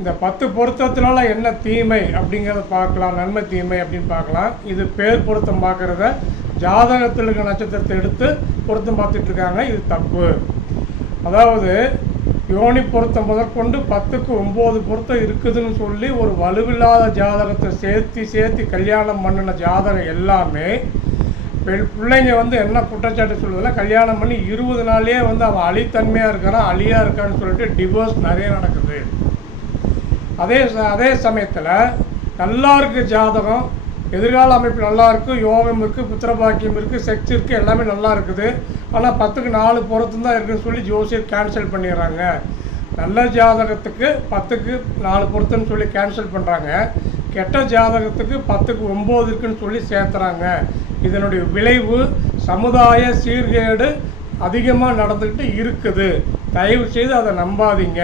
இந்த 10 பொருத்தத்தினால என்ன தீமை அப்படிங்கிறத பார்க்கலாம், நன்மை தீமை அப்படின்னு பார்க்கலாம். இது பேர் பொருத்தம் பார்க்குறத ஜாதகத்தில் இருக்க நட்சத்திரத்தை எடுத்து பொருத்தம் பார்த்துட்டு இருக்காங்க. இது தப்பு. அதாவது யோனி பொருத்தம் முதற்கொண்டு 10க்கு 9 பொருத்தம் இருக்குதுன்னு சொல்லி ஒரு வலுவில்லாத ஜாதகத்தை சேர்த்து கல்யாணம் பண்ணின ஜாதகம் எல்லாமே பிள்ளைங்க என்ன குற்றச்சாட்டு சொல்லுதில்ல, கல்யாணம் பண்ணி 20 நாள்லேயே அவன் அழித்தன்மையாக இருக்கிறான், அழியாக இருக்கான்னு சொல்லிட்டு டிவோர்ஸ் நிறைய நடக்குது. அதே சமயத்தில் நல்லா இருக்குது ஜாதகம், எதிர்கால அமைப்பு நல்லா இருக்குது, யோகம் இருக்குது, புத்திரபாக்கியம் இருக்குது, செக்ஸ் இருக்குது, எல்லாமே நல்லா இருக்குது. ஆனால் 10க்கு 4 பொருத்தம் தான் இருக்குதுன்னு சொல்லி ஜோசியர் கேன்சல் பண்ணிடுறாங்க. நல்ல ஜாதகத்துக்கு 10க்கு 4 பொருத்தம்னு சொல்லி கேன்சல் பண்ணுறாங்க. கெட்ட ஜாதகத்துக்கு 10க்கு 9 இருக்குன்னு சொல்லி சேர்த்துறாங்க. இதனுடைய விளைவு சமுதாய சீர்கேடு அதிகமாக நடந்துக்கிட்டு இருக்குது. தயவு செய்து அதை நம்பாதீங்க.